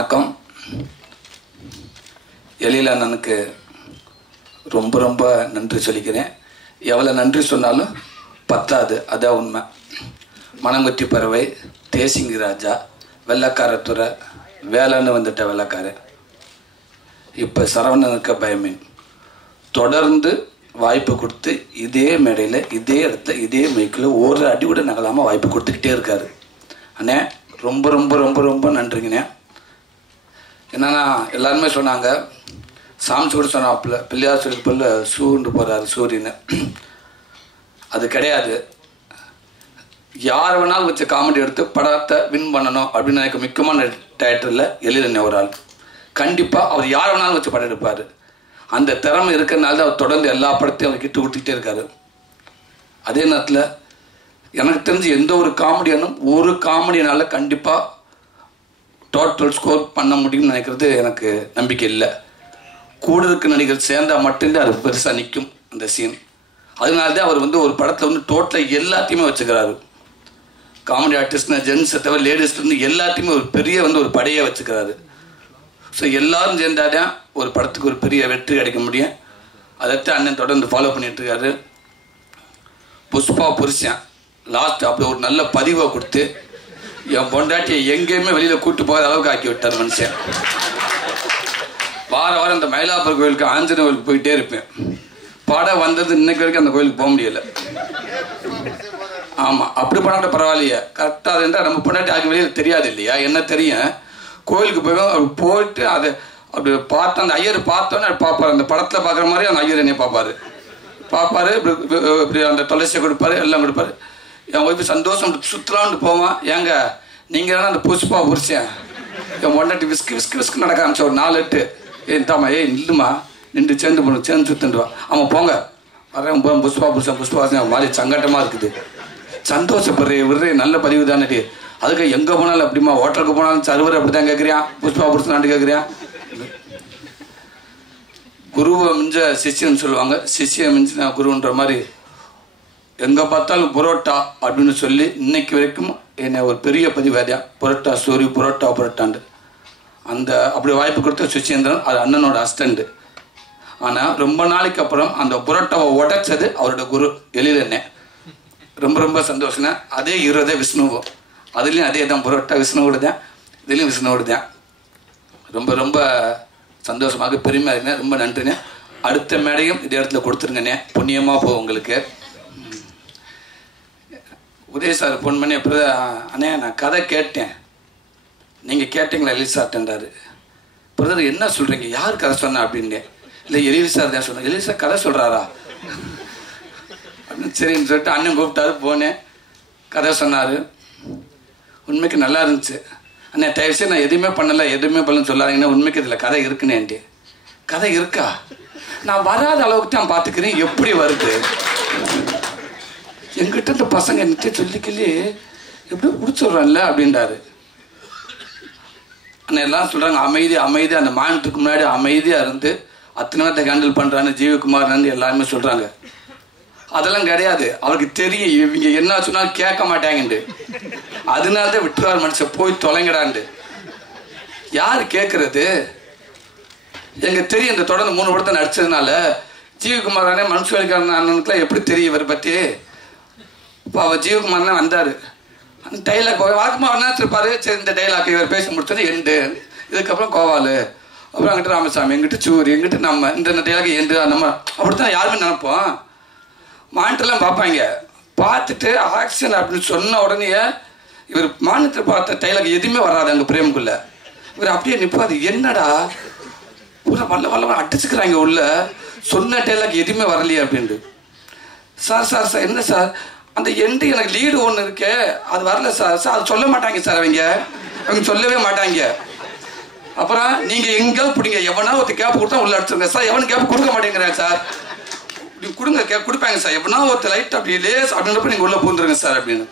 வணக்கம். எழில் அண்ணனுக்கு ரொம்ப ரொம்ப நன்றி சொல்லிக்கிறேன். எவ்வளோ நன்றி சொன்னாலும் பத்தாது, அதான் உண்மை. மணங்குத்தி பறவை, தேசிங்கி ராஜா, வெள்ளக்காரத்துறை, வேளான்னு வந்துட்ட வெள்ளக்காரன், இப்போ சரவணனுக்கு பயமீன் தொடர்ந்து வாய்ப்பு கொடுத்து இதே மேடையில் இதே இடத்துல இதே மைக்கில் ஒரு அடி கூட நகலாமல் வாய்ப்பு கொடுத்துக்கிட்டே இருக்காரு. அண்ணே ரொம்ப ரொம்ப ரொம்ப ரொம்ப நன்றிங்கண்ணே. என்னன்னா எல்லாருமே சொன்னாங்க, சாமி கூட சொன்னாப்புல பிள்ளையார் சொல்லி போல சூண்டு போகிறாரு சூரியனை. அது கிடையாது. யார் வேணாலும் வச்ச காமெடி எடுத்து படத்தை வின் பண்ணணும் அப்படின்னு எனக்கு முக்கியமான டேரக்டரில் எழில் ஒரு ஆள். கண்டிப்பாக அவர் யார் வேணாலும் வச்சு படம் எடுப்பார். அந்த திறமை இருக்கிறதுனால தான் அவர் தொடர்ந்து எல்லா படத்தையும் அவர் கிட்ட கொடுத்துக்கிட்டே இருக்காரு. அதே நேரத்தில் எனக்கு தெரிஞ்சு எந்த ஒரு காமெடியானும் ஒரு காமெடியினால கண்டிப்பாக டோட்டல் ஸ்கோர் பண்ண முடியும்னு நினைக்கிறது எனக்கு நம்பிக்கை இல்லை. கூட இருக்க நடிகர் சேர்ந்தால் மட்டும்தான் அது பெருசாக நிற்கும் அந்த சீன். அதனால தான் அவர் ஒரு படத்தில் டோட்டலாக எல்லாத்தையுமே வச்சுக்கிறாரு. காமெடி ஆர்டிஸ்ட்னா ஜென்ஸை தவிர லேடிஸ்லேருந்து எல்லாத்தையுமே ஒரு பெரிய ஒரு படையை வச்சுக்கிறாரு. ஸோ எல்லாரும் சேர்ந்தாதான் ஒரு படத்துக்கு ஒரு பெரிய வெற்றி கிடைக்க முடியும். அதைத்தான் அண்ணன் தொடர்ந்து ஃபாலோ பண்ணிட்டு இருக்காரு. புஷ்பா புருஷன் லாஸ்ட் அப்படி ஒரு நல்ல பதிவை கொடுத்து என் பொண்டாட்டியை எங்கேயுமே வெளியில் கூப்பிட்டு போகிற அளவுக்கு ஆக்கி விட்டார் மனுஷன். வாரம் அந்த மயிலாப்பூர் கோயிலுக்கு ஆஞ்சநேயர் கோயிலுக்கு போயிட்டே இருப்பேன். படம் வந்தது இன்னைக்கு வரைக்கும் அந்த கோயிலுக்கு போக முடியலை. ஆமாம், அப்படி பண்ணாட்ட பரவாயில்லையே. கரெக்டாக இருந்தால் நம்ம பொண்டாட்டி ஆக்கி வெளியில் தெரியாது இல்லையா, என்ன தெரியும். கோயிலுக்கு போயிட்டு அதை அப்படி பார்த்து அந்த ஐயர் பார்த்தோன்னே பார்ப்பார். அந்த படத்தில் பார்க்குற மாதிரி அந்த ஐயர் என்னையை பார்ப்பார். இப்படி அந்த துளசியை கொடுப்பாரு, எல்லாம் கொடுப்பாரு. என் ஒய்ஃபு சந்தோஷம் சுற்றலான்னு போவான். ஏங்க நீங்கள் தானே அந்த புஷ்பா புருஷன், என் பொண்டாட்டி விஸ்கு விஸ்கு விஸ்கு நடக்க ஆரம்பிச்ச ஒரு 4-8 தாம்மா நில்லுமா நின்று சேர்ந்து போகணும், சேர்ந்து சுற்றுவா. ஆமாம் போங்க வரேன் போகிறேன், புஷ்பா புருஷன் மாதிரி சங்கட்டமாக இருக்குது. சந்தோஷப்படுறே விடுறே, நல்ல பதிவு தானே. அதுக்கு எங்கே போனாலும் அப்படிமா, ஹோட்டலுக்கு போனாலும் சர்வர் அப்படி தான் கேட்குறியான், புஷ்பா புருஷனாண்டு கேட்குறியான். குருவை மிஞ்ச சிஷ்யன்னு சொல்லுவாங்க, சிஷ்யை மிஞ்சினா குருன்ற மாதிரி எங்கே பார்த்தாலும் புரோட்டா அப்படின்னு சொல்லி இன்னைக்கு வரைக்கும் என்னை ஒரு பெரிய பதிவாதியா புரோட்டா சூரி புரோட்டாண்டு அந்த அப்படி வாய்ப்பு கொடுத்த சுச்சேந்திரன், அது அண்ணனோட அசிஸ்டண்ட். ஆனால் ரொம்ப நாளைக்கு அப்புறம் அந்த புரோட்டாவை உடைச்சது அவரோட குரு எழில் அண்ணன். ரொம்ப ரொம்ப சந்தோஷம்னா. அதே ஹீரோதே விஷ்ணுவும், அதுலேயும் அதே தான் புரோட்டா விஷ்ணுவோடு தான், இதுலேயும் விஷ்ணுவோடு தான். ரொம்ப ரொம்ப சந்தோஷமாக பெருமையாக இருங்க. ரொம்ப நன்றிண்ணே. அடுத்த மேடையும் இதே இடத்துல கொடுத்துருங்கண்ணே, புண்ணியமாக போகும் உங்களுக்கு. உதய சார் ஃபோன் பண்ணி எப்படி அண்ணே நான் கதை கேட்டேன், நீங்கள் கேட்டீங்களா எழில் சார்ட்டாரு. பிரதர் என்ன சொல்கிறீங்க, யார் கதை சொன்னா அப்படின்னு. இல்லை எழில் சார் தான் சொன்னேன். எழில் சார் கதை சொல்கிறாரா அப்படின்னு சரின்னு சொல்லிட்டு அண்ணன் கூப்பிட்டாரு. போனேன், கதை சொன்னார். உண்மைக்கு நல்லா இருந்துச்சு. அண்ணே தயவுசெய்து நான் எதுவுமே பண்ணலன்னு சொல்லாதீங்கன்னா, உண்மைக்கு இதில் கதை இருக்குன்னேன்ட்டு. கதை இருக்கா, நான் வராத அளவுக்கு தான் பார்த்துக்கிறேன், எப்படி வருது எங்கிட்ட இந்த பசங்க நிச்சயம் சொல்லிக்கலி எப்படி பிடிச்சிடுறேன்ல அப்படின்றாரு. அண்ணன் எல்லாம் சொல்கிறாங்க அமைதி அந்த மாநிலத்துக்கு முன்னாடி அமைதியாக இருந்து அத்தனை பேர்த்தை ஹேண்டில் பண்ணுறான்னு ஜீவகுமார் எல்லாருமே சொல்கிறாங்க. அதெல்லாம் கிடையாது, அவருக்கு தெரியும் இவங்க என்ன சொன்னாலும் கேட்க மாட்டாங்கண்டு. அதனால தான் விட்டுருவார் மனுஷன், போய் தொலைங்கடாண்டு. யார் கேட்கறது? எங்க தெரியும் இந்த தொடர்ந்து 3 படத்தை நடிச்சதுனால ஜீவகுமார் அண்ணன் மனுஷன் அண்ணனுக்குலாம் எப்படி தெரியும் இவரை பற்றி. இப்போ அவர் ஜீவகுமார் வந்தார், அந்த டைலாக் வாக்குமா இருப்பாரு. சரி இந்த டைலாக் இவர் பேசி முடிச்சது எண்டு. இதுக்கப்புறம் கோவாலு, அப்புறம் அங்கிட்ட ராமசாமி, எங்கிட்ட சூரி, எங்கிட்ட நம்ம இந்த டைலாக் எண்டு. நம்ம அப்படித்தான் யாருமே நினைப்போம். மானிட்டர்லாம் பார்ப்பாங்க. பார்த்துட்டு ஆக்ஷன் அப்படின்னு சொன்ன உடனே இவர் மானிட்டர் பார்த்த டைலாக் எதுவுமே வராது அங்கே பிரேமுக்குள்ள. இவர் அப்படியே நிற்பாது, என்னடா பூரா வல்ல அடிச்சுக்கிறாங்க உள்ள, சொன்ன டைலாக் எதுவுமே வரலையே அப்படின்ட்டு. சார் என்ன சார் அந்த எண்டு எனக்கு லீடு ஒன்று இருக்கே அது வரல சார். அது சொல்ல மாட்டாங்க சார், அவங்க சொல்லவே மாட்டாங்க. அப்புறம் நீங்கள் எங்கேயாவது பிடிங்க, எவனா ஒருத்தர் கேப் கொடுத்தா உள்ள அடிச்சுருங்க சார். எவனும் கேப் கொடுக்க மாட்டேங்கிறேன் சார். இப்படி கொடுங்க கொடுப்பாங்க சார். எப்படின்னா ஒருத்தர் லைட் அப்படி லேஸ் அப்படின்றப்ப நீங்கள் உள்ளே பூந்துருங்க சார் அப்படின்னு.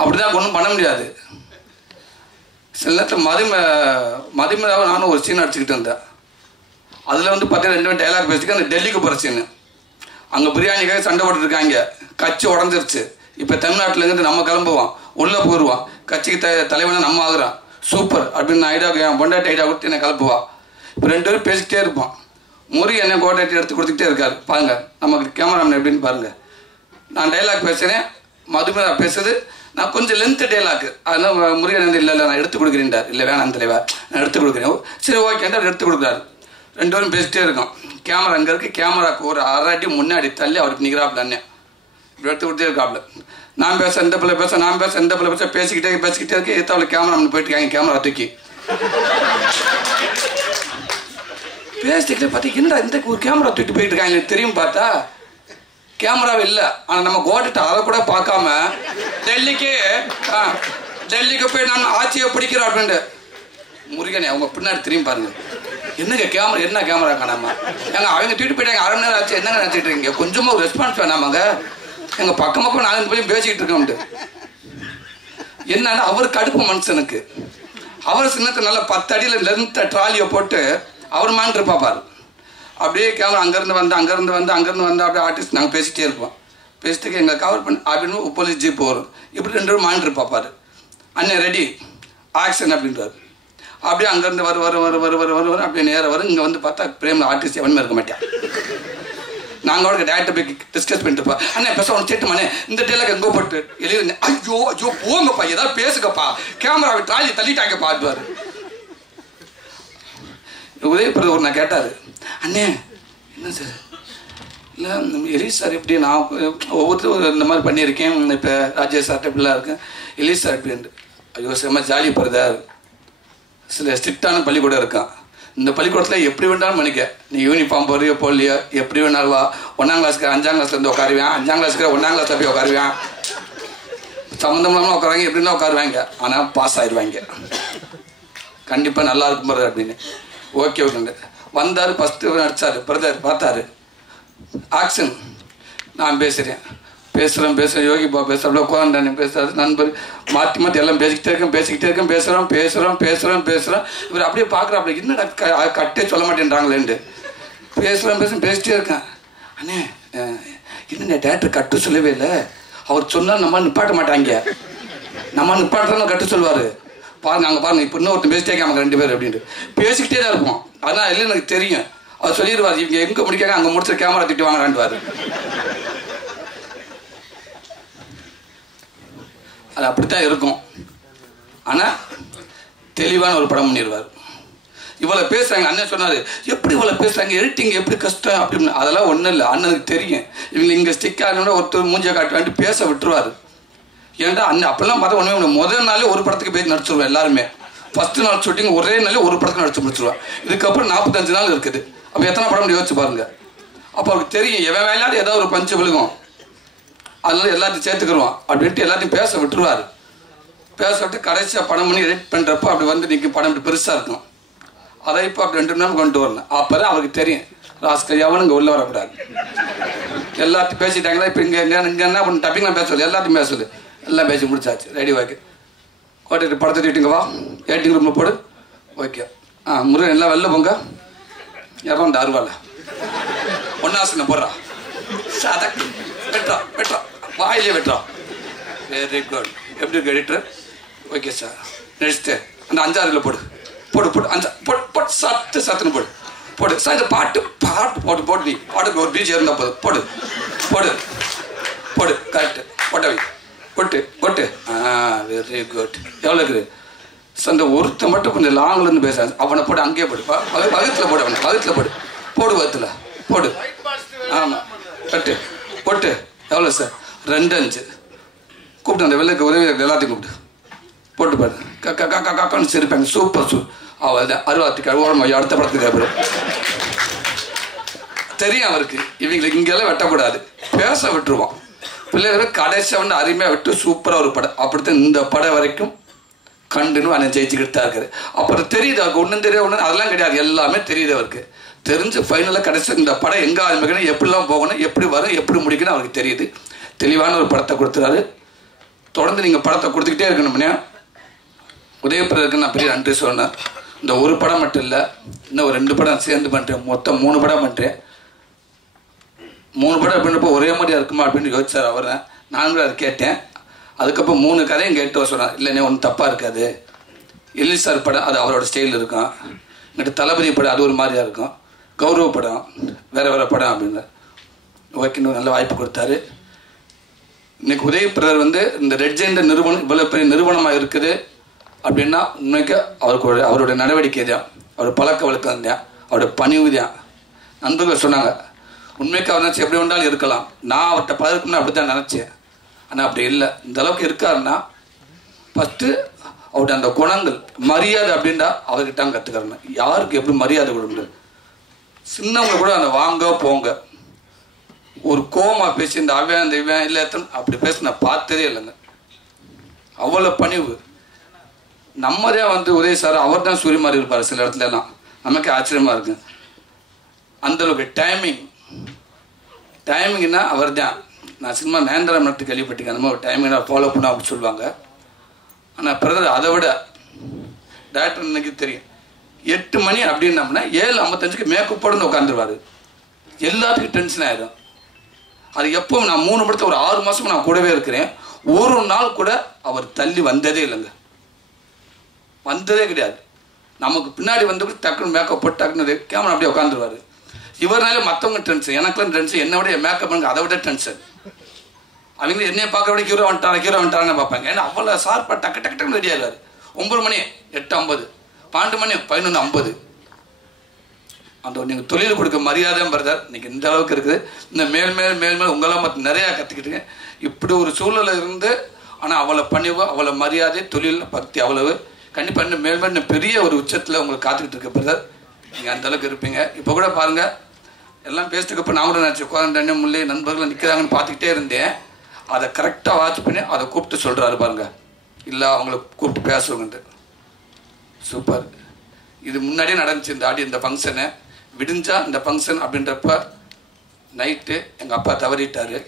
அப்படிதான் ஒன்றும் பண்ண முடியாது. சில நேரத்தில் மதிமேலாக நானும் ஒரு சீன் அடிச்சுக்கிட்டு இருந்தேன். அதில் பார்த்தீங்கன்னா 2 டைலாக் பேசிட்டு அந்த டெல்லிக்கு போகிற சீனு. அங்கே பிரியாணிக்காக சண்டை போட்டுருக்காங்க, கட்சி உடஞ்சிருச்சு. இப்போ தமிழ்நாட்டிலேருந்து நம்ம கிளம்புவான், உள்ளே போயிடுவான், கட்சிக்கு தலைவனை நம்ம ஆகுறான். சூப்பர் அப்படின்னு நான் ஐடியா என் பொண்டாட்டி ஐடியா கொடுத்து என்னை கலப்புவா. இப்போ 2 பேரும் பேசிக்கிட்டே இருப்போம். முருகன் என்ன கோட்டாட்டி எடுத்து கொடுத்துக்கிட்டே இருக்காரு. பாருங்க நமக்கு கேமராமேன் எப்படின்னு பாருங்கள். நான் டைலாக் பேசுகிறேன், மதுமரா பேசுறது, நான் கொஞ்சம் லென்த்து டைலாக்கு. அதனால் முருகன் வந்து இல்லை நான் எடுத்து கொடுக்குறேன்டார். இல்லை வேணாம் தலைவா நான் எடுத்து கொடுக்குறேன். சரி ஓகேன்ட்டு அவர் எடுத்து கொடுக்குறாரு. 2 பேரும் பேசிட்டே இருக்கோம். கேமரா அங்கே இருக்குது. கேமராவுக்கு ஒரு 1/2 அடி முன்னாடி தள்ளி அவருக்கு நிற்கிறாப்புல அண்ணன் இப்படி எடுத்து கொடுத்தே இருக்காப்புல. நான் பேச இந்த பிள்ளை பேச நான் பேச இந்த பிள்ளை பேச பேசிக்கிட்டே இருக்கு. எத்தாவில் கேமரா போயிட்டு இருக்காங்க. கேமரா தூக்கி பேசிக்கிட்டே பார்த்து என்னடா இந்த ஒரு கேமரா தூக்கிட்டு போயிட்டு இருக்காங்க தெரியும். பார்த்தா கேமராவே இல்லை. ஆனால் நம்ம கோட்டுட்டு அதை கூட பார்க்காம டெல்லிக்கு போய் நான் ஆட்சியை பிடிக்கிறோம் அப்படின்ட்டு. முருகனே அவங்க பின்னாடி திரும்பி பாருங்க. என்னங்க கேமரா என்ன கேமரா காணாம எங்க அவங்க தூக்கிட்டு போயிட்டாங்க. 1/2 மணி நேரம் ஆச்சு. என்னங்க நினச்சிட்டு இருக்கீங்க? கொஞ்சமாக ஒரு ரெஸ்பான்ஸ் வேணாமாங்க? எங்கள் பக்கம் 4 போய் பேசிக்கிட்டு இருக்கோம்ட்டு. என்னன்னா அவர் கடுப்பு மனுஷனுக்கு. அவர் சின்னத்தை நல்லா 10 அடியில் லென்த்த ட்ராலியை போட்டு அவர் மாண்டு பார்ப்பார். அப்படியே கேமரா அங்கேருந்து வந்து அப்படியே ஆர்டிஸ்ட் நாங்கள் பேசிகிட்டே இருப்போம். பேசிட்டு எங்களை கவர் பண்ணி அப்படின்னு போலீஸ் ஜீப் வரும். இப்படி 2 பேரும் மாண்டு பார்ப்பார். அண்ணன் ரெடி ஆக்ஷன் அப்படின்றார். அப்படியே அங்கேருந்து வரும் அப்படியே நேரம் வரும். இங்கே வந்து பார்த்தா பிரேம் ஆர்டிஸ்ட் எவனுமே இருக்க மாட்டேன். நாங்கள் அவருக்கு டேரக்டர் போய் டிஸ்கஸ் பண்ணிட்டு இருப்போம். அண்ணே பேச ஒன்று சேட்டுமாண்ணே இந்த டேலாக் எங்கோ போட்டு எழுதி ஐயோ போங்கப்பா ஏதாவது பேசுங்கப்பா கேமராவை ட்ராலி தள்ளிட்டாங்க பார்த்துவார். உதயபிரதர் நான் கேட்டார், அண்ணே என்ன சார் இல்லை எலிஸ் சார் எப்படி நான் ஒவ்வொருத்தரும் இந்த மாதிரி பண்ணியிருக்கேன். இப்போ ராஜேஷ் சார்ட்ட இப்படிலாம் இருக்கேன். எலிஸ் சார் எப்படின்ட்டு ஐயோ செம்ம ஜாலி பிரதர். சில ஸ்ட்ரிக்டான பள்ளிக்கூடம் இருக்கான். இந்த பள்ளிக்கூடத்தில் எப்படி வேணாலும் பண்ணிக்க. நீ யூனிஃபார்ம் போறியோ போடலையோ எப்படி வேணாலும் வா. 1ஆம் கிளாஸ்க்கு 5ஆம் கிளாஸ்லேருந்து உட்காருவேன். 5ஆம் கிளாஸ்க்கு 1ஆம் கிளாஸில் போய் உட்காருவேன். சம்மந்தம் இல்லாமல் உட்காருவாங்க. எப்படின்னா உட்காருவாங்க. ஆனால் பாஸ் ஆயிடுவாங்க. கண்டிப்பாக நல்லா இருக்கும் பிரதர் அப்படின்னு. ஓகே ஓகேங்க. வந்தார். ஃபஸ்ட்டு நடித்தார். பிரதர் பார்த்தாரு. ஆக்ஷன். நான் பேசுகிறேன் யோகி பா பேசுகிறோம் உட்காந்து பேசுகிறாரு. நண்பர் மாற்றி எல்லாம் பேசிக்கிட்டே இருக்கேன் பேசுகிறோம். இவர் அப்படியே பார்க்குறோம். அப்படி என்னடா கட்டே சொல்ல மாட்டேன்றாங்களேன்ட்டு பேசிட்டே இருக்கேன். அண்ணே என்ன டேரக்டர் கட்டு சொல்லவே இல்லை. அவர் சொன்னால் நம்ம நிப்பாட்ட மாட்டாங்க. நம்ம நிப்பாட்டுறோம் கட்டு சொல்லுவார். பாருங்க இப்போ இன்னொருத்தர் பேசிட்டே இருக்காங்க 2 பேர் அப்படின்ட்டு பேசிக்கிட்டே தான் இருப்போம். அதான் இல்லை எனக்கு தெரியும். அவர் சொல்லிடுவார் இவங்க எங்கே முடிக்காங்க அங்கே முடிச்சு கேமரா திட்டு வாங்கலான்டுவார். அது அப்படித்தான் இருக்கும். ஆனால் தெளிவான ஒரு படம் பண்ணிடுவார். இவ்வளோ பேசுகிறாங்க. அண்ணன் சொன்னார் எப்படி இவ்வளோ பேசுகிறாங்க எடிட்டிங் எப்படி கஷ்டம் அப்படின்னு. அதெல்லாம் ஒன்றும் இல்லை. அண்ணனுக்கு தெரியும். இவங்க இங்கே ஸ்டிக் ஆகணும்னா ஒருத்தர் மூஞ்சியை காட்டு வேண்டி பேச விட்டுருவார். ஏன்டா அண்ணன் அப்பெல்லாம் பார்த்தா ஒன்றுமே முதல் நாளே ஒரு படத்துக்கு போய் நடிச்சிருவோம். எல்லாருமே ஃபஸ்ட்டு நாள் ஷூட்டிங் ஒரே நாளே ஒரு படத்துக்கு நடிச்சு முடிச்சிருவான். இதுக்கப்புறம் 45 நாள் இருக்குது. அப்போ எத்தனை படம் யோசிச்சு பாருங்க. அப்போ அவருக்கு தெரியும் எவன் வேலையாவது ஏதாவது ஒரு பஞ்சு விழுகும். அதனால எல்லாத்தையும் சேர்த்துக்கிடுவான் அப்படின்ட்டு எல்லாத்தையும் பேச விட்டுருவார். பேச விட்டு கடைசியாக படம் பண்ணி எடிட் பண்ணுறப்போ அப்படி வந்து நீங்கள் படம் இப்படி பெருசாக இருக்கும். அதை இப்போ அப்படி 2 மணி நேரம் கொண்டு வரணும். அப்போ தான் அவருக்கு தெரியும் ராஸ்கர் எவனும் இங்கே உள்ளே வரக்கூடாது. எல்லாத்தையும் பேசிட்டாங்களா. இப்போ இங்கே என்ன பண்ண டப்பிங்லாம் பேசல. எல்லாத்தையும் பேசல. எல்லாம் பேசி முடிச்சாச்சு. Ready okay. ஓட்டிட்டு படத்தை தீட்டுங்க வா. எடிட்டிங் ரூமில் போடு. ஓகே. முருகன் எல்லாம் வெளில போங்க. யாரும் அருவாள் ஒன்னாசனை போடுறா. சதக்கு வெட்டுறா வாயிலே வெட்டுறா. Very good. எப்படி இருக்கு எடிட்டர்? Okay sir. நெக்ஸ்ட்டு அந்த 5-6 போடு 5 போடு சத்துன்னு போடு சார். இந்த பாட்டு போட்டு நீ பாட்டுக்கு ஒரு பீச் இருந்தால் போதும். போடு கரெக்டு. போட்டவை கொட்டு. Very good. எவ்வளோ இருக்குது சார்? இந்த ஒருத்தன் மட்டும் கொஞ்சம் லாங்லேருந்து பேசாது. அவனை போட்டு அங்கேயே போடு. வகுத்தில் போடு. அவனை வகுத்தில் போடு வகுத்தில் போடு. ஆமாம் கொட்டு. எவ்வளோ சார்? 2-5 கூப்பிட்டு அந்த வெள்ளைக்கு உதவி எல்லாத்தையும் கூப்பிட்டு போட்டு பாரு. காக்கான்னு சிரிப்பாங்க. சூப்பர் அவள் தான் அருவாத்துக்கு ஓரமா அடுத்த படத்துக்கு தேவைப்படும். தெரியும் அவருக்கு இவங்களுக்கு இங்கெல்லாம் வெட்டக்கூடாது. பேச விட்டுருவோம். பிள்ளைகளை கடைசியாக வந்து அருமையாக விட்டு சூப்பராக ஒரு படம். அப்படித்தான் இந்த படம் வரைக்கும் கண்டினியூ அண்ணன் ஜெயிச்சுக்கிட்டு தான் இருக்காரு. அப்புறம் தெரியுது அவருக்கு ஒன்றும் தெரியாது. அதெல்லாம் கிடையாது. எல்லாமே தெரியுது அவருக்கு. தெரிஞ்சு ஃபைனலாக கடைசி இந்த படம் எங்கே ஆரம்பிக்கணும், எப்படிலாம் போகணும், எப்படி வரும், எப்படி முடிக்கணும் அவருக்கு தெரியுது. தெளிவான ஒரு படத்தை கொடுத்துறாரு. தொடர்ந்து நீங்கள் படத்தை கொடுத்துக்கிட்டே இருக்கணும்னா உதயபிரதருக்கு நான் பெரிய நன்றி சொன்னேன். இந்த ஒரு படம் மட்டும் இல்லை, இன்னும் ஒரு 2 படம் சேர்ந்து பண்ணுறேன். மொத்தம் 3 படம் பண்ணுறேன். 3 படம் அப்படின்றப்போ ஒரே மாதிரியா இருக்குமா அப்படின்னு யோசிச்சார் அவர். நானும் அதை கேட்டேன். அதுக்கப்புறம் 3 கதையும் கேட்டு சொன்னார். இல்லைண்ணே ஒன்றும் தப்பாக இருக்காது, எல்வி சார் படம் அது அவரோட ஸ்டைல் இருக்கும். இங்கிட்ட தளபதி படம் அது ஒரு மாதிரியாக இருக்கும். கௌரவ படம் வேறு வேறு படம் அப்படின்னு ஓகேன்னு நல்ல வாய்ப்பு கொடுத்தாரு. இன்னைக்கு உதய பிரதர் வந்து இந்த ரெட் ஜெயண்ட் நிறுவனம் இவ்வளோ பெரிய நிறுவனமாக இருக்குது அப்படின்னா உண்மைக்கு அவருடைய நடவடிக்கை தான், அவரோட பழக்க வழக்கம் தான், அவருடைய பணிவு தான். நண்பர்கள் சொன்னாங்க உண்மைக்கு அவர் நினச்சி எப்படி வேண்டாலும் இருக்கலாம், நான் அவர்கிட்ட பழக்கணும்னு அப்படி தான் நினச்சேன். ஆனால் அப்படி இல்லை. இந்த அளவுக்கு இருக்காருன்னா ஃபஸ்ட்டு அவருடைய அந்த குணங்கள் மரியாதை அப்படின்டா அவர்கிட்ட கற்றுக்கிறேன். யாருக்கு எப்படி மரியாதை கொடுங்க, சின்னவங்க கூட அந்த வாங்க போங்க ஒரு கோமா பேசி இந்த அவன் இந்த இவன் இல்லை அப்படி பேச நான் பார்த்ததே இல்லைங்க. அவ்வளோ பணிவு. நம்மதே வந்து உதய சார் அவர் தான் சூரிய மாதிரி இருப்பார் சில இடத்துல எல்லாம், நமக்கு ஆச்சரியமாக இருக்கு. அந்தளவுக்கு டைமிங்னா அவர் தான். நான் சினிமா நேந்திரம் நட்டு கேள்விப்பட்டிருக்கேன், அந்த மாதிரி டைமிங்னா ஃபாலோ பண்ண அப்படி சொல்லுவாங்க. ஆனால் பிரதர் அதை விட டேரக்டர் இன்னைக்கு தெரியும் 8 மணி அப்படின்னம்னா 7:55 மேக்கப் போட்டு உட்காந்துருவாரு. எல்லாத்துக்கும் டென்ஷன் ஆயிடும். அது எப்பவும் நான் 3 படத்தை ஒரு 6 மாதமும் நான் கூடவே இருக்கிறேன். ஒரு நாள் கூட அவர் தள்ளி வந்ததே இல்லைங்க, வந்ததே கிடையாது. நமக்கு பின்னாடி வந்து டக்குன்னு மேக்கப் போட்டு டக்குன்னு கேமரா அப்படியே உட்காந்துருவாரு. இவர்னால மற்றவங்க டென்ஷன், எனக்குலாம் டென்ஷன், என்னை விட மேக்கப் பண்ணுங்க அதை விட டென்ஷன். அவங்க என்னைய பார்க்க விட ஹீரோ வந்துட்டாரன்னு பார்ப்பாங்க. ஏன்னா அவ்வளோ சார்பாக டக்கு டக்குன்னு ரெடி ஆகிறாரு. 9 மணி 8:50, 12 மணி 11:50. அந்த நீங்கள் தொழில் கொடுக்க மரியாதை பிரதர் இன்னைக்கு இந்த அளவுக்கு இருக்குது. இந்த மேல் உங்களாம் மற்ற நிறையா கற்றுக்கிட்டுங்க. இப்படி ஒரு சூழலில் இருந்து ஆனால் அவ்வளோ பணிவு, அவ்வளோ மரியாதை, தொழில் பக்தி அவ்வளவு கண்டிப்பாக இன்னும் இன்னும் பெரிய ஒரு உச்சத்தில் உங்களுக்கு காத்துக்கிட்டு இருக்க பிரதர். நீங்கள் அந்த அளவுக்கு இருப்பீங்க. இப்போ கூட பாருங்கள் எல்லாம் பேசிட்டுக்கப்போ நான் கூட நினச்சி குவாரண்டைனு முல்லை நண்பர்கள் நிற்கிறாங்கன்னு பார்த்துக்கிட்டே இருந்தேன். அதை கரெக்டாக வாட்ச் பண்ணி அதை கூப்பிட்டு சொல்கிறாரு பாருங்க, இல்லை அவங்கள கூப்பிட்டு பேசுவாங்கன்ட்டு. சூப்பர். இது முன்னாடியே நடந்துச்சு இந்த ஃபங்க்ஷனு. விடிஞ்சா இந்த ஃபங்க்ஷன் அப்படின்றப்ப நைட்டு எங்கள் அப்பா தவறிட்டான்னு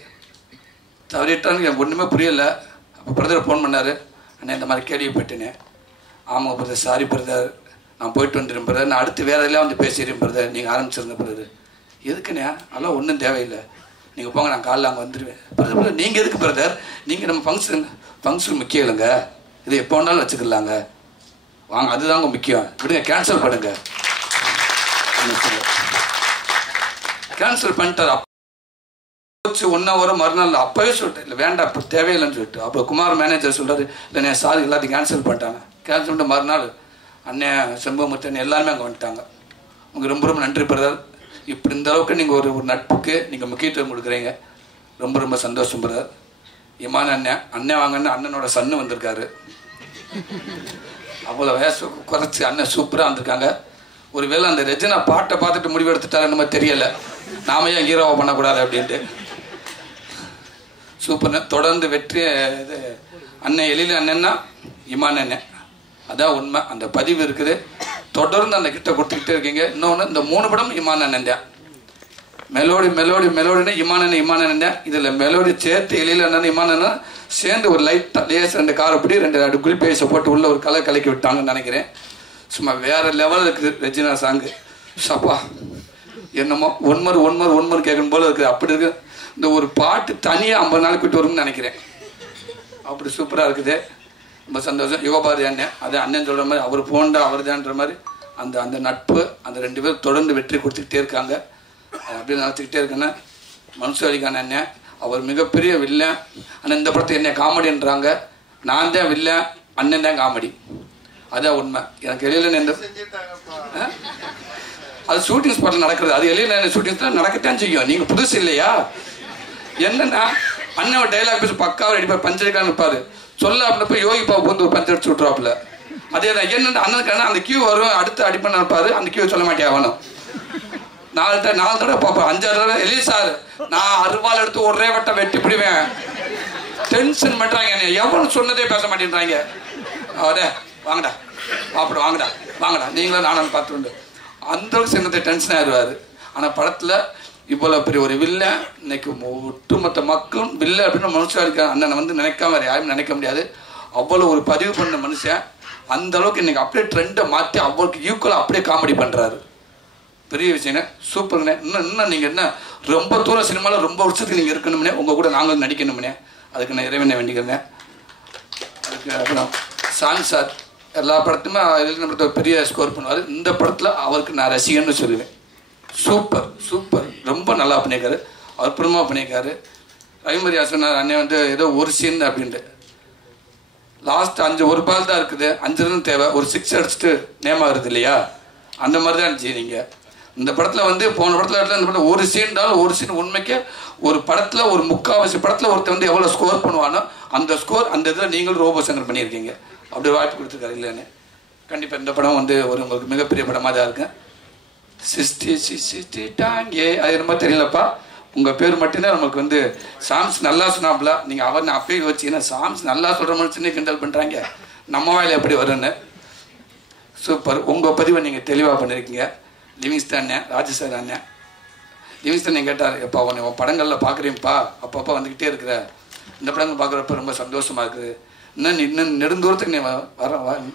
எனக்கு ஒன்றுமே புரியலை. அப்போ பிரதர் ஃபோன் பண்ணார், அண்ணே இந்த மாதிரி கேள்விப்பட்டேனே. ஆமாம் பிரதர், சாரி பிரதர், நான் போயிட்டு வந்துடுறேன் பிரதர், நான் அடுத்து வேறு எல்லாம் வந்து பேசிடுறேன் பிரதர், நீங்கள் ஆரம்பிச்சிருங்க பிரதர். எதுக்குண்ணே? அதெல்லாம் ஒன்றும் தேவையில்லை, நீங்கள் போங்க, நான் காலைல அங்கே வந்துடுவேன். பிரதர் நீங்கள் எதுக்கு பிரதர், நீங்கள் நம்ம ஃபங்க்ஷன் முக்கியம் இல்லைங்க, இது எப்போ வேணாலும் வச்சுக்கலாங்க, வாங்க அதுதாங்க முக்கியம், விடுங்க கேன்சல் பண்ணுங்க. கேன்சல் பண்ணிட்டார். அப்போ 1 hour மறுநாள் அப்போவே சொல்லிட்டேன், இல்லை வேண்டாம் இப்போ தேவையில்லைன்னு சொல்லிட்டு. அப்புறம் குமார் மேனேஜர் சொல்கிறாரு, இல்லைண்ணே சார் எல்லாத்தையும் கேன்சல் பண்ணிட்டாங்க. கேன்சல் பண்ணிட்டு மறுநாள் அண்ணன் செம்பமுத்தன் எல்லாருமே அங்கே வந்துட்டாங்க. உங்களுக்கு ரொம்ப ரொம்ப நன்றி பிரதர். இப்படி இந்த அளவுக்கு நீங்கள் ஒரு நட்புக்கு நீங்கள் முக்கியத்துவம் கொடுக்குறீங்க, ரொம்ப ரொம்ப சந்தோஷம் பிரதர். இமான அண்ணன் வாங்கன்னு அண்ணனோட சன்னு வந்திருக்காரு. அவ்வளோ வயசு குறைச்சி அண்ணன் சூப்பராக வந்திருக்காங்க. ஒருவேளை அந்த ரெஜினா பாட்டை பார்த்துட்டு முடிவு எடுத்துட்டாரு நம்ம தெரியலை, நாம ஏன் ஹீரோவை பண்ணக்கூடாது அப்படின்ட்டு. சூப்பர்ண்ண, தொடர்ந்து வெற்றி. இது அண்ணன் எழில் அண்ணன்னா இமான் அண்ணன், அதான் உண்மை. அந்த பதிவு இருக்குது, தொடர்ந்து அந்த கிட்ட கொடுத்துக்கிட்டே இருக்கீங்க. இன்னொன்று இந்த 3 படம் இமான் அண்ணன் தான். மெலோடினா இமான் அண்ணன் தான். இதில் மெலோடி சேர்த்து எழில் அண்ணன் இமான் அண்ணன் சேர்ந்து ஒரு லைட்டாக லேஸ் 2 காரை பிடி 2 குளிப்பேசை போட்டு உள்ள ஒரு கலக்கி விட்டாங்கன்னு நினைக்கிறேன். சும்மா வேறு லெவலில் இருக்குது ரெஜினா சாங்கு. சப்பா என்னமோ ஒன்மர் கேட்கணும் போல இருக்குது. அப்படி இருக்குது. இந்த ஒரு பாட்டு தனியாக 50 நாளைக்கு விட்டு வரும்னு நினைக்கிறேன். அப்படி சூப்பராக இருக்குது. ரொம்ப சந்தோஷம். யுகபாரதி அண்ணன், அது அண்ணன் சொல்கிற மாதிரி அவர் போண்டா அவர் தான்ற மாதிரி அந்த நட்பு, அந்த 2 பேரும் தொடர்ந்து வெற்றி கொடுத்துக்கிட்டே இருக்காங்க. அப்படி நினச்சிக்கிட்டே இருக்குன்னா மனுஷாலிக்கான அண்ணன், அவர் மிகப்பெரிய வில்லன். ஆனால் இந்த படத்தை என்ன காமெடின்றாங்க, நான் தான் வில்லன், அண்ணன் தான் காமெடி. அதான் உண்மை. எனக்கு எழில எந்த அது ஷூட்டிங் ஸ்பாட்டில் நடக்கிறது, அது எழில ஷூட்டிங்ஸ்லாம் நடக்கத்தான் செய்யும். நீங்கள் புதுசு இல்லையா? என்னன்னா அண்ணன் டைலாக் பேசி பக்காவை அடிப்பார், பஞ்சடிக்கலாம் இருப்பார். சொல்ல அப்படின்னப்ப யோகி பாபு வந்து ஒரு பஞ்சடிச்சு விட்ருவாப்புல. அதே தான் என்னென்ன அண்ணனுக்கான அந்த கியூ வரும், அடுத்து அடிப்பண்ண இருப்பார், அந்த கியூ சொல்ல மாட்டேன் அவனும். 4 தடவை பார்ப்பேன், 5ஆவது தடவை எலி சார் நான் அருவாள் எடுத்து ஒரே வட்டம் வெட்டி பிடிவேன். டென்ஷன் பண்ணுறாங்க என்ன, எவனு சொன்னதே பேச மாட்டேன்றாங்க. அதே வாங்கடா பாப்பட வாங்கடா நீங்களும் நானும் பார்த்துண்டு அந்தளவுக்கு சின்னத்தை டென்ஷன் ஆயிடுவார். ஆனால் படத்தில் இவ்வளோ பெரிய ஒரு வில்லன், இன்னைக்கு ஒட்டுமொத்த மக்களும் வில்ல அப்படின்னு மனுஷன் இருக்க அண்ணனை வந்து நினைக்காம யாரும் நினைக்க முடியாது. அவ்வளோ ஒரு பதிவு பண்ண மனுஷன் அந்த அளவுக்கு இன்னைக்கு அப்படியே ட்ரெண்டை மாற்றி அவ்வளோக்கு ஈக்குவலாக அப்படியே காமெடி பண்ணுறாரு. பெரிய விஷயங்க, சூப்பருங்கண்ணே. இன்னும் நீங்கள் என்ன ரொம்ப தூரம் சினிமாவில் ரொம்ப வருஷத்துக்கு நீங்கள் இருக்கணும்னே, உங்கள் கூட நாங்களும் நடிக்கணும்னே, அதுக்கு நான் இறைவனை வேண்டிக்கிறேன். அதுக்கு அப்புறம் சாங் சார் எல்லா படத்துமே நம்மள பெரிய ஸ்கோர் பண்ணுவார். இந்த படத்தில் அவருக்கு நான் ரசிகன்னு சொல்லுவேன். சூப்பர் சூப்பர், ரொம்ப நல்லா பண்ணியிருக்காரு, அற்புதமாக பண்ணியிருக்காரு. ரவிமரியா சொன்னார் அண்ணன் வந்து ஏதோ ஒரு சீன் அப்படின்ட்டு. லாஸ்ட் 5 ஒரு பால் தான் இருக்குது, 5 ரன் தேவை, ஒரு 6 அடிச்சுட்டு நேம் ஆகுது இல்லையா, அந்த மாதிரி தான் இருந்துச்சு. நீங்கள் இந்த படத்தில் வந்து போன படத்தில் இந்த படத்தில் ஒரு சீன்டாலும் ஒரு சீன் உண்மைக்கே ஒரு படத்தில் ஒரு முக்கால்வாசி படத்தில் ஒருத்தர் வந்து எவ்வளோ ஸ்கோர் பண்ணுவானோ அந்த ஸ்கோர் அந்த இதில் நீங்களும் ரோபோ சங்கர் பண்ணியிருக்கீங்க. அப்படி வாய்ப்பு கொடுத்துருக்காரு இல்லைன்னு. கண்டிப்பாக இந்த படம் வந்து ஒரு உங்களுக்கு மிகப்பெரிய படமாக தான் இருக்கேன். 60 டாங்கே அது ரொம்ப தெரியலப்பா. உங்கள் பேர் மட்டும்தான் நமக்கு வந்து சாங்ஸ் நல்லா சொன்னாப்புல. நீங்கள் அவர் நான் அப்பயே வச்சிங்கன்னா சாங்ஸ் நல்லா சொல்கிற மனுஷனே கிண்டல் பண்ணுறாங்க, நம்ம வாயில் எப்படி வரும்னு. சூப்பர், உங்கள் பதிவை நீங்கள் தெளிவாக பண்ணியிருக்கீங்க. லிவிங்ஸ்டன் அண்ணன், ராஜசார் அண்ணன், லிவிங்ஸ்டன் கேட்டார், எப்போ உன் படங்களில் பார்க்குறேன்ப்பா, அப்பப்போ வந்துக்கிட்டே இருக்கிற, இந்த படங்கள் பார்க்குறப்ப ரொம்ப சந்தோஷமாக இருக்குது, இன்னும் நெடுந்தூரத்துக்கு நீ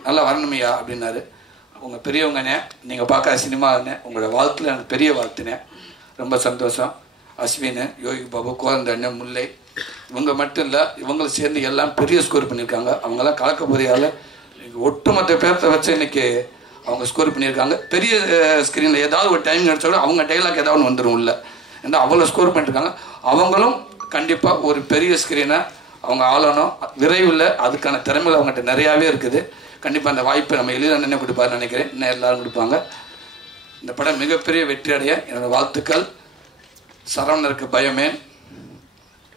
நல்லா வரணுமையா அப்படின்னாரு. உங்கள் பெரியவங்கண்ணே, நீங்கள் பார்க்குற சினிமா அண்ணன், உங்களோட வாழ்த்துல எனக்கு பெரிய வாழ்த்துனேன், ரொம்ப சந்தோஷம். அஸ்வின், யோகி பாபு, கோதண்ட அண்ணன், முல்லை, இவங்க மட்டும் இல்லை, இவங்களை சேர்ந்து எல்லாம் பெரிய ஸ்கோர் பண்ணியிருக்காங்க. அவங்கெல்லாம் கலக்க போறியால் ஒட்டுமொத்த பேர்த்தை வச்சு இன்னைக்கு அவங்க ஸ்கோர் பண்ணியிருக்காங்க. பெரிய ஸ்க்ரீனில் ஏதாவது ஒரு டைம் கிடச்சோட அவங்க டைலாக் ஏதாவது வந்துடும் இல்லை, ஏன்னா அவ்வளோ ஸ்கோர் பண்ணியிருக்காங்க. அவங்களும் கண்டிப்பாக ஒரு பெரிய ஸ்க்ரீனை அவங்க ஆளணும் விரைவில். அதுக்கான திறமைகள் அவங்ககிட்ட நிறையாவே இருக்குது. கண்டிப்பாக அந்த வாய்ப்பை நம்ம எளிதாக என்ன கொடுப்பாருன்னு நினைக்கிறேன், இன்னும் எல்லாரும் கொடுப்பாங்க. இந்த படம் மிகப்பெரிய வெற்றி அடைய என்னோடய வாழ்த்துக்கள். சரவணருக்கு பயமே,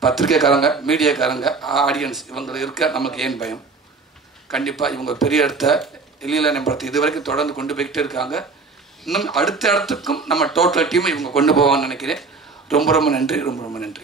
பத்திரிக்கைக்காரங்க, மீடியாக்காரங்க, ஆடியன்ஸ் இவங்க இருக்க நமக்கு ஏன் பயம்? கண்டிப்பாக இவங்க பெரிய இடத்த எளியில் படத்தை இது வரைக்கும் தொடர்ந்து கொண்டு போய்கிட்டே இருக்காங்க. இன்னும் அடுத்த இடத்துக்கும் நம்ம டோட்டல் டீமை இவங்க கொண்டு போவாங்கன்னு நினைக்கிறேன். ரொம்ப ரொம்ப நன்றி, ரொம்ப ரொம்ப நன்றி.